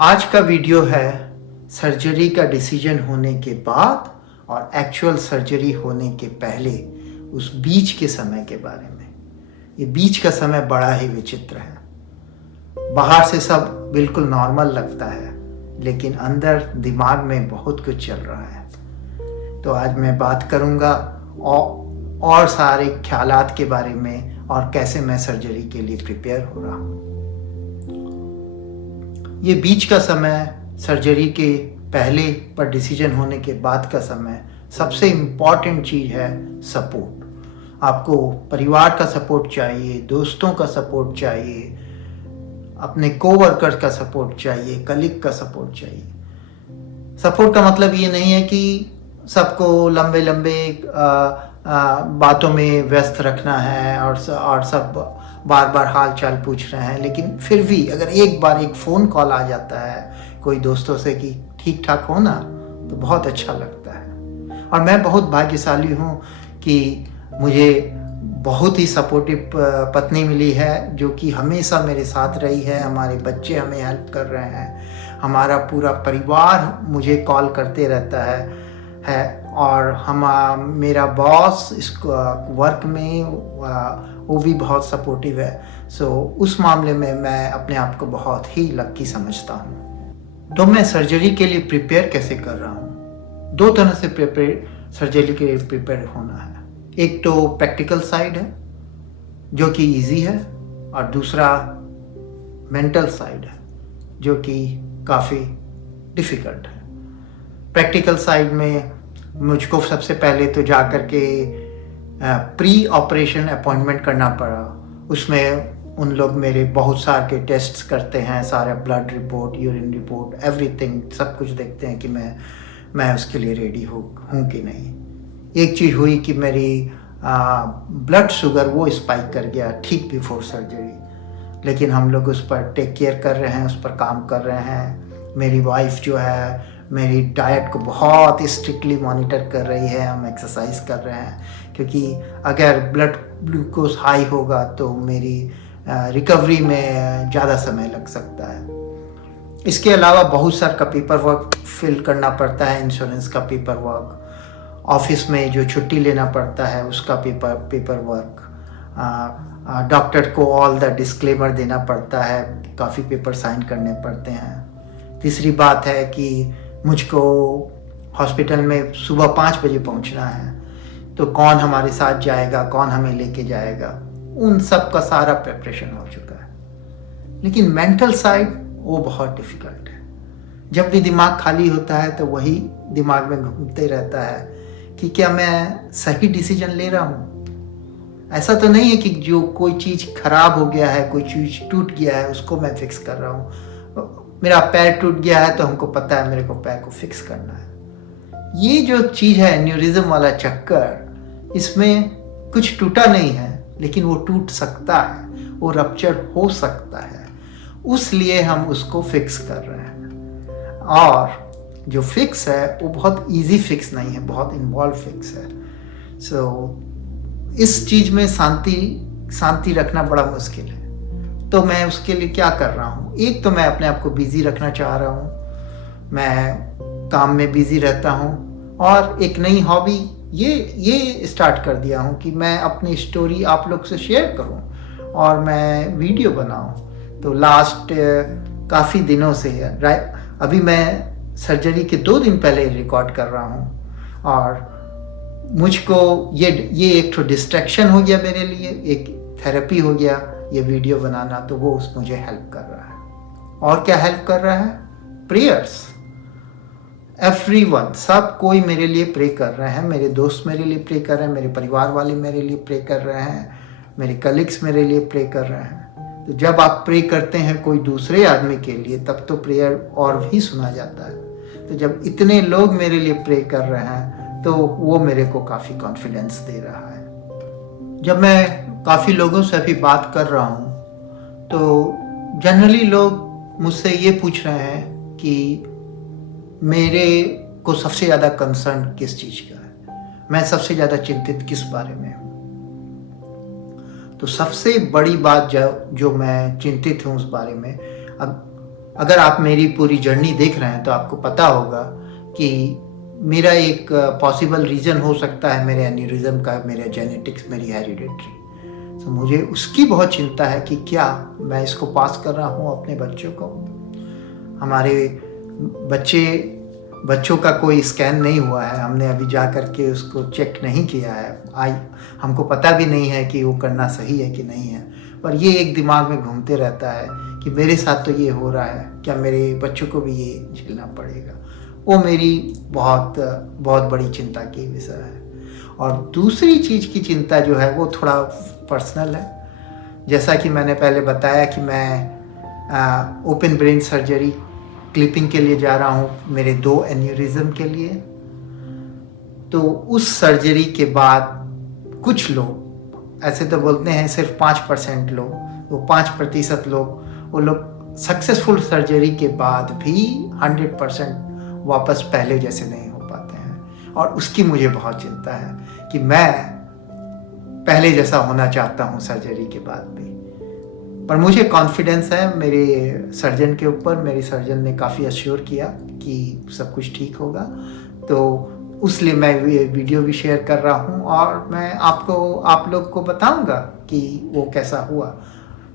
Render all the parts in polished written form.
आज का वीडियो है सर्जरी का डिसीजन होने के बाद और एक्चुअल सर्जरी होने के पहले उस बीच के समय के बारे में। ये बीच का समय बड़ा ही विचित्र है। बाहर से सब बिल्कुल नॉर्मल लगता है, लेकिन अंदर दिमाग में बहुत कुछ चल रहा है। तो आज मैं बात करूंगा और सारे ख्यालात के बारे में और कैसे मैं सर्जरी के लिए प्रिपेयर हो रहा हूँ। ये बीच का समय, सर्जरी के पहले पर डिसीजन होने के बाद का समय, सबसे इम्पॉर्टेंट चीज़ है सपोर्ट। आपको परिवार का सपोर्ट चाहिए, दोस्तों का सपोर्ट चाहिए, अपने कोवर्कर्स का सपोर्ट चाहिए, कलीग का सपोर्ट चाहिए। सपोर्ट का मतलब ये नहीं है कि सबको लंबे लंबे बातों में व्यस्त रखना है और सब बार बार हाल चाल पूछ रहे हैं, लेकिन फिर भी अगर एक बार एक फ़ोन कॉल आ जाता है कोई दोस्तों से कि ठीक ठाक हो ना, तो बहुत अच्छा लगता है। और मैं बहुत भाग्यशाली हूँ कि मुझे बहुत ही सपोर्टिव पत्नी मिली है, जो कि हमेशा मेरे साथ रही है। हमारे बच्चे हमें हेल्प कर रहे हैं, हमारा पूरा परिवार मुझे कॉल करते रहता है और मेरा बॉस इस वर्क में वो भी बहुत सपोर्टिव है। उस मामले में मैं अपने आप को बहुत ही लकी समझता हूँ। तो मैं सर्जरी के लिए प्रिपेयर कैसे कर रहा हूँ? दो तरह से सर्जरी के लिए प्रिपेयर होना है। एक तो प्रैक्टिकल साइड है जो कि इजी है, और दूसरा मेंटल साइड है जो कि काफ़ी डिफ़िकल्ट है। प्रैक्टिकल साइड में मुझको सबसे पहले तो जा कर के प्री ऑपरेशन अपॉइंटमेंट करना पड़ा। उसमें उन लोग मेरे बहुत सारे के टेस्ट्स करते हैं, सारे blood report, urine report, everything, सब कुछ देखते हैं कि मैं उसके लिए रेडी हूँ कि नहीं। एक चीज़ हुई कि मेरी ब्लड शुगर वो स्पाइक कर गया ठीक बिफोर सर्जरी, लेकिन हम लोग उस पर टेक केयर कर रहे हैं, उस पर काम कर रहे हैं। मेरी वाइफ जो है मेरी डाइट को बहुत स्ट्रिक्टली मॉनिटर कर रही है, हम एक्सरसाइज कर रहे हैं, क्योंकि अगर ब्लड ग्लूकोज हाई होगा तो मेरी रिकवरी में ज़्यादा समय लग सकता है। इसके अलावा बहुत सारा का पेपर वर्क फिल करना पड़ता है, इंश्योरेंस का पेपर वर्क, ऑफिस में जो छुट्टी लेना पड़ता है उसका पेपर वर्क, डॉक्टर को ऑल द डिस्क्लेमर देना पड़ता है, काफ़ी पेपर साइन करने पड़ते हैं। तीसरी बात है कि मुझको हॉस्पिटल में सुबह 5 बजे पहुंचना है, तो कौन हमारे साथ जाएगा, कौन हमें लेके जाएगा, उन सब का सारा प्रिपरेशन हो चुका है। लेकिन मेंटल साइड वो बहुत डिफ़िकल्ट है। जब भी दिमाग खाली होता है तो वही दिमाग में घूमते रहता है कि क्या मैं सही डिसीजन ले रहा हूँ। ऐसा तो नहीं है कि जो कोई चीज़ खराब हो गया है, कोई चीज़ टूट गया है, उसको मैं फिक्स कर रहा हूँ। मेरा पैर टूट गया है तो हमको पता है मेरे को पैर को फिक्स करना है। ये जो चीज़ है एन्यूरिज्म वाला चक्कर, इसमें कुछ टूटा नहीं है, लेकिन वो टूट सकता है, वो रप्चर हो सकता है, उसलिए हम उसको फिक्स कर रहे हैं। और जो फिक्स है वो बहुत इजी फिक्स नहीं है, बहुत इन्वॉल्व फिक्स है। इस चीज़ में शांति रखना बड़ा मुश्किल है। तो मैं उसके लिए क्या कर रहा हूँ? एक तो मैं अपने आप को बिज़ी रखना चाह रहा हूँ, मैं काम में बिज़ी रहता हूँ, और एक नई हॉबी ये स्टार्ट कर दिया हूँ कि मैं अपनी स्टोरी आप लोग से शेयर करूँ और मैं वीडियो बनाऊँ। तो लास्ट काफ़ी दिनों से अभी मैं सर्जरी के 2 दिन पहले रिकॉर्ड कर रहा हूँ, और मुझको ये एक तो डिस्ट्रैक्शन हो गया मेरे लिए, एक थेरेपी हो गया ये वीडियो बनाना, तो वो मुझे हेल्प कर रहा है। और क्या हेल्प कर रहा है? प्रेयर्स। एवरीवन, सब कोई मेरे लिए प्रे कर रहे हैं। मेरे दोस्त मेरे लिए प्रे कर रहे हैं, मेरे परिवार वाले मेरे लिए प्रे कर रहे हैं, मेरे कलीग्स मेरे लिए प्रे कर रहे हैं। तो जब आप प्रे करते हैं कोई दूसरे आदमी के लिए, तब तो प्रेयर और भी सुना जाता है। तो जब इतने लोग मेरे लिए प्रे कर रहे हैं तो वो मेरे को काफ़ी कॉन्फिडेंस दे रहा है। जब मैं काफ़ी लोगों से अभी बात कर रहा हूँ तो जनरली लोग मुझसे ये पूछ रहे हैं कि मेरे को सबसे ज़्यादा कंसर्न किस चीज़ का है, मैं सबसे ज़्यादा चिंतित किस बारे में हूँ। तो सबसे बड़ी बात जो मैं चिंतित हूँ उस बारे में, अगर आप मेरी पूरी जर्नी देख रहे हैं तो आपको पता होगा कि मेरा एक पॉसिबल रीज़न हो सकता है मेरे एन्यूरिज्म का, मेरे जेनेटिक्स, मेरी हेरिडिटरी। तो मुझे उसकी बहुत चिंता है कि क्या मैं इसको पास कर रहा हूँ अपने बच्चों को। हमारे बच्चों का कोई स्कैन नहीं हुआ है, हमने अभी जा कर के उसको चेक नहीं किया है। हमको पता भी नहीं है कि वो करना सही है कि नहीं है, पर ये एक दिमाग में घूमते रहता है कि मेरे साथ तो ये हो रहा है, क्या मेरे बच्चों को भी ये झेलना पड़ेगा। वो मेरी बहुत बहुत बड़ी चिंता की विषय है। और दूसरी चीज़ की चिंता जो है वो थोड़ा पर्सनल है। जैसा कि मैंने पहले बताया कि मैं ओपन ब्रेन सर्जरी क्लिपिंग के लिए जा रहा हूँ मेरे 2 एन्यूरिज्म के लिए। तो उस सर्जरी के बाद कुछ लोग, ऐसे तो बोलते हैं सिर्फ 5% लोग, वो 5% लोग, वो लोग सक्सेसफुल सर्जरी के बाद भी 100% वापस पहले जैसे नहीं हो पाते हैं। और उसकी मुझे बहुत चिंता है कि मैं पहले जैसा होना चाहता हूँ सर्जरी के बाद भी। पर मुझे कॉन्फिडेंस है मेरे सर्जन के ऊपर। मेरे सर्जन ने काफ़ी अश्योर किया कि सब कुछ ठीक होगा। तो उसलिए मैं ये वीडियो भी शेयर कर रहा हूँ और मैं आप लोग को बताऊँगा कि वो कैसा हुआ।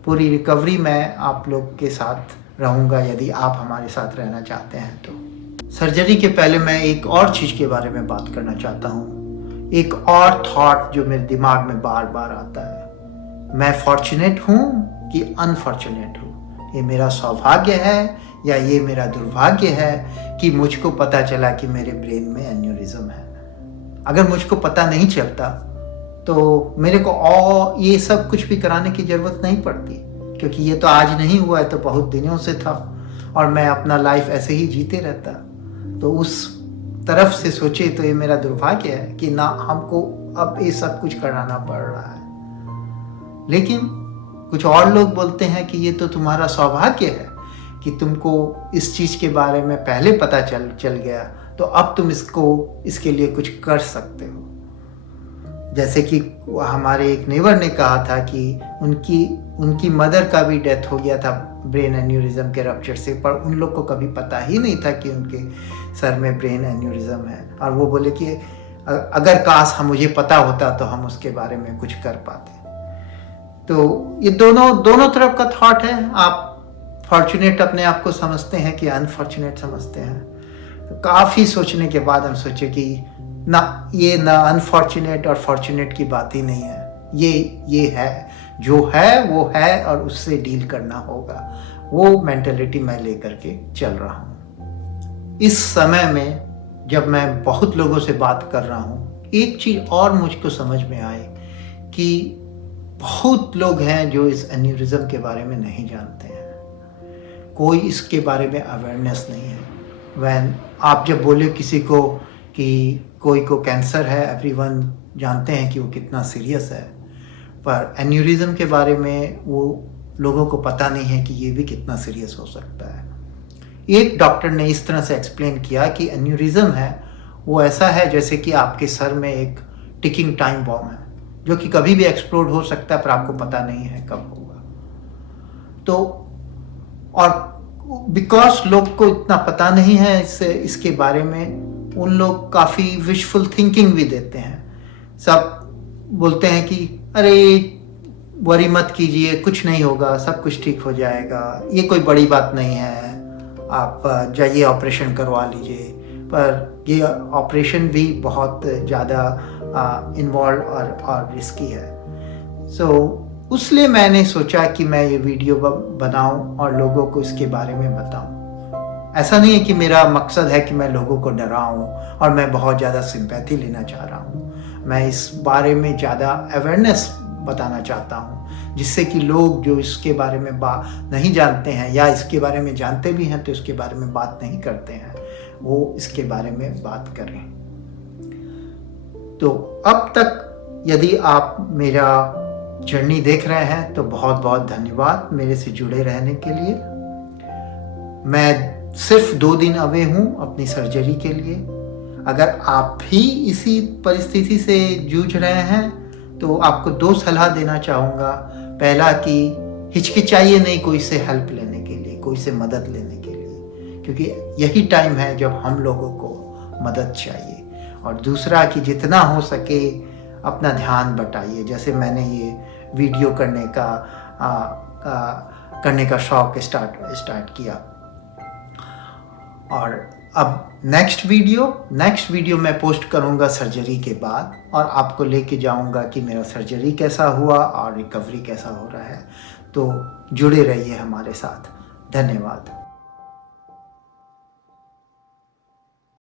पूरी रिकवरी मैं आप लोग के साथ रहूँगा यदि आप हमारे साथ रहना चाहते हैं तो। सर्जरी के पहले मैं एक और चीज़ के बारे में बात करना चाहता हूँ। एक और थॉट जो मेरे दिमाग में बार बार आता है, मैं फॉर्चुनेट हूँ कि अनफॉर्चुनेट हूँ। ये मेरा सौभाग्य है या ये मेरा दुर्भाग्य है कि मुझको पता चला कि मेरे ब्रेन में एन्यूरिज्म है। अगर मुझको पता नहीं चलता तो मेरे को और ये सब कुछ भी कराने की ज़रूरत नहीं पड़ती, क्योंकि ये तो आज नहीं हुआ है, तो बहुत दिनों से था और मैं अपना लाइफ ऐसे ही जीते रहता। तो उस तरफ से सोचे तो ये मेरा दुर्भाग्य है कि ना हमको अब ये सब कुछ कराना पड़ रहा है। लेकिन कुछ और लोग बोलते हैं कि ये तो तुम्हारा सौभाग्य है कि तुमको इस चीज़ के बारे में पहले पता चल गया, तो अब तुम इसके लिए कुछ कर सकते हो। जैसे कि हमारे एक नेबर ने कहा था कि उनकी मदर का भी डेथ हो गया था ब्रेन एन्यूरिज्म के रप्चर से, पर उन लोग को कभी पता ही नहीं था कि उनके सर में ब्रेन एन्यूरिज्म है। और वो बोले कि अगर काश मुझे पता होता तो हम उसके बारे में कुछ कर पाते। तो ये दोनों तरफ का थॉट है। आप फॉर्चुनेट अपने आप को समझते हैं कि अनफॉर्चुनेट समझते हैं। तो काफ़ी सोचने के बाद हम सोचे कि ये ना अनफॉर्चुनेट और फॉर्चुनेट की बात ही नहीं है। ये है, जो है वो है और उससे डील करना होगा। वो मेंटालिटी मैं लेकर के चल रहा हूँ। इस समय में जब मैं बहुत लोगों से बात कर रहा हूँ, एक चीज़ और मुझको समझ में आए कि बहुत लोग हैं जो इस एन्यूरिज्म के बारे में नहीं जानते हैं। कोई इसके बारे में अवेयरनेस नहीं है। आप जब बोले किसी को कि कोई को कैंसर है, एवरीवन जानते हैं कि वो कितना सीरियस है, पर एन्यूरिज्म के बारे में वो लोगों को पता नहीं है कि ये भी कितना सीरियस हो सकता है। एक डॉक्टर ने इस तरह से एक्सप्लेन किया कि एन्यूरिज्म है वो ऐसा है जैसे कि आपके सर में एक टिकिंग टाइम बॉम्ब है, जो कि कभी भी एक्सप्लोड हो सकता है, पर आपको पता नहीं है कब होगा। तो और बिकॉज लोग को इतना पता नहीं है इसके बारे में, उन लोग काफ़ी विशफुल थिंकिंग भी देते हैं। सब बोलते हैं कि अरे वरी मत कीजिए, कुछ नहीं होगा, सब कुछ ठीक हो जाएगा, ये कोई बड़ी बात नहीं है, आप जाइए ऑपरेशन करवा लीजिए। पर ये ऑपरेशन भी बहुत ज़्यादा इन्वॉल्व और रिस्की है। उसलिए मैंने सोचा कि मैं ये वीडियो बनाऊं और लोगों को इसके बारे में बताऊं। ऐसा नहीं है कि मेरा मकसद है कि मैं लोगों को डराऊं और मैं बहुत ज़्यादा सिंपैथी लेना चाह रहा हूं। मैं इस बारे में ज़्यादा अवेयरनेस बताना चाहता हूं, जिससे कि लोग जो इसके बारे में नहीं जानते हैं या इसके बारे में जानते भी हैं तो इसके बारे में बात नहीं करते हैं, वो इसके बारे में बात करें। तो अब तक यदि आप मेरा जर्नी देख रहे हैं तो बहुत बहुत धन्यवाद मेरे से जुड़े रहने के लिए। मैं सिर्फ 2 दिन अवे हूँ अपनी सर्जरी के लिए। अगर आप भी इसी परिस्थिति से जूझ रहे हैं तो आपको 2 सलाह देना चाहूँगा। पहला कि हिचकिचाइए नहीं कोई से हेल्प लेने के लिए, कोई से मदद लेने के लिए। क्योंकि यही टाइम है जब हम लोगों को मदद चाहिए। और दूसरा कि जितना हो सके अपना ध्यान बटाइए। जैसे मैंने ये वीडियो करने का शौक स्टार्ट किया। और अब नेक्स्ट वीडियो मैं पोस्ट करूँगा सर्जरी के बाद, और आपको लेके जाऊँगा कि मेरा सर्जरी कैसा हुआ और रिकवरी कैसा हो रहा है। तो जुड़े रहिए हमारे साथ। धन्यवाद।